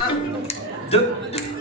1, 2,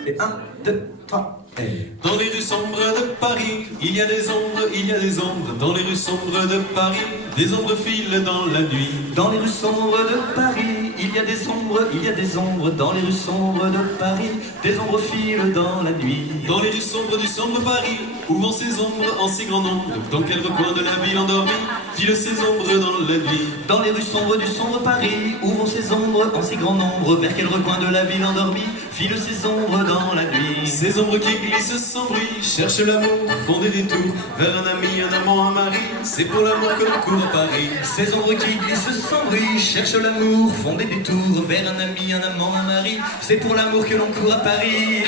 et 1, 2, 3, et... Dans les rues sombres de Paris, il y a des ombres, il y a des ombres. Dans les rues sombres de Paris, des ombres filent dans la nuit. Dans les rues sombres de Paris, il y a des ombres, il y a des ombres. Dans les rues sombres de Paris, des ombres filent dans la nuit. Dans les rues sombres du sombre Paris, où vont ces ombres en si grand nombre? Dans quel recoin de la ville endormie filent ces ombres dans la nuit? Dans les rues sombres du sombre Paris, où vont ces ombres en si grand nombre? Vers quel recoin de la ville endormie filent ces ombres dans la nuit? Ces ombres qui glissent sans bruit, cherchent l'amour, font des détours vers un ami, un amant, un mari. C'est pour l'amour que l'on court à Paris. Ces ombres qui glissent sans bruit, cherchent l'amour, font des détours vers un ami, un amant, un mari. C'est pour l'amour que l'on court à Paris.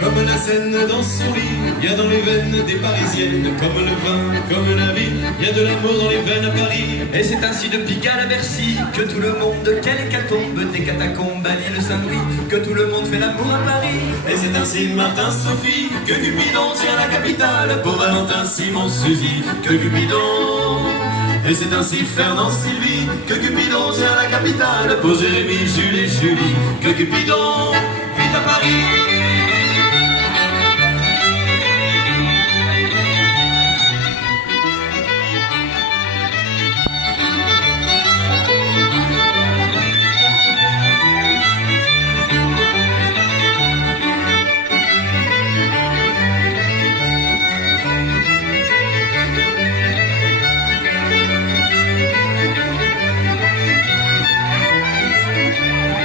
Comme la Seine dans son lit, il y a dans les veines des Parisiennes. Comme le vin, comme la vie, il y a de l'amour dans les veines à Paris. Et c'est ainsi de Pigalle à Bercy que tout le monde, quelle hécatombe, des catacombes à l'île Saint-Louis, que tout le monde fait l'amour à Paris. Et c'est ainsi Martin Sophie que Cupidon tient la capitale. Pour Valentin Simon Suzy que Cupidon. Et c'est ainsi Fernand Sylvie que Cupidon tient la capitale. Pour Jérémy, Jules et Julie que Cupidon vit à Paris.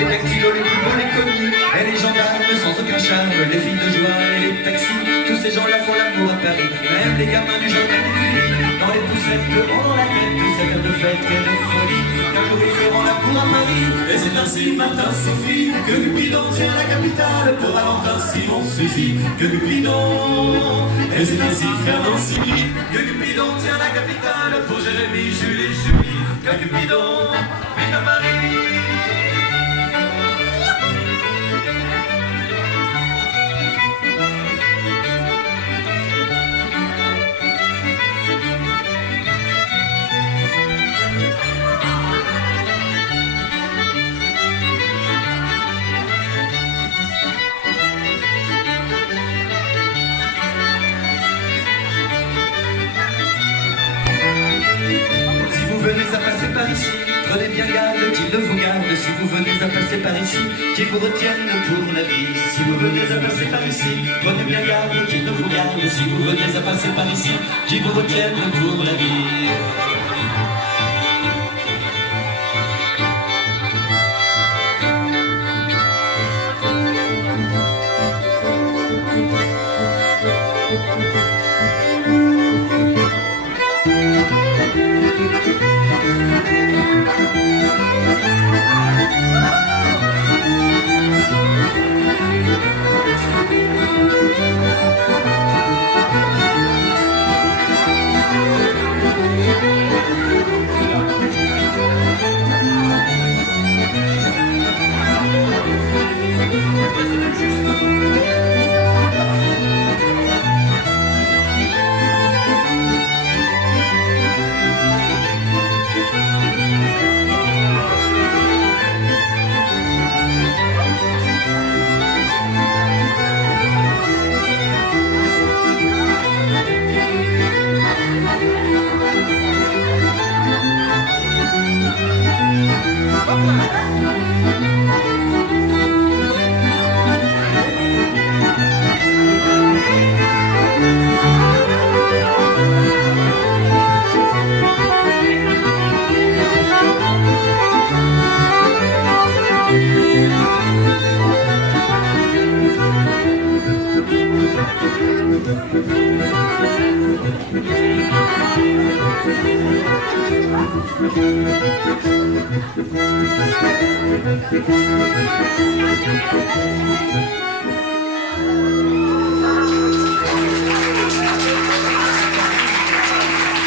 Les dactylos, les plus beaux, les commis, et les gendarmes sans aucun charme, les filles de joie et les taxis, tous ces gens-là font l'amour à Paris. Même les gamins du jardin du lit, dans les poussettes, ont dans la tête cette heure de fête et de folie, qu'un jour ils feront l'amour à Paris. Et c'est ainsi Martin Sophie que Cupidon tient la capitale. Pour Valentin Simon Suzy que Cupidon. Et c'est ainsi Fernand Sylvie que Cupidon tient la capitale. Pour Jérémy, Jules et Julie que Cupidon vit à Paris. Si vous venez à passer par ici, prenez bien garde qu'il ne vous garde. Si vous venez à passer par ici, qu'il vous retienne pour la vie. Si vous venez à passer par ici, prenez bien garde qu'il ne vous garde. Si vous venez à passer par ici, qu'il vous retienne pour la vie. Thank you.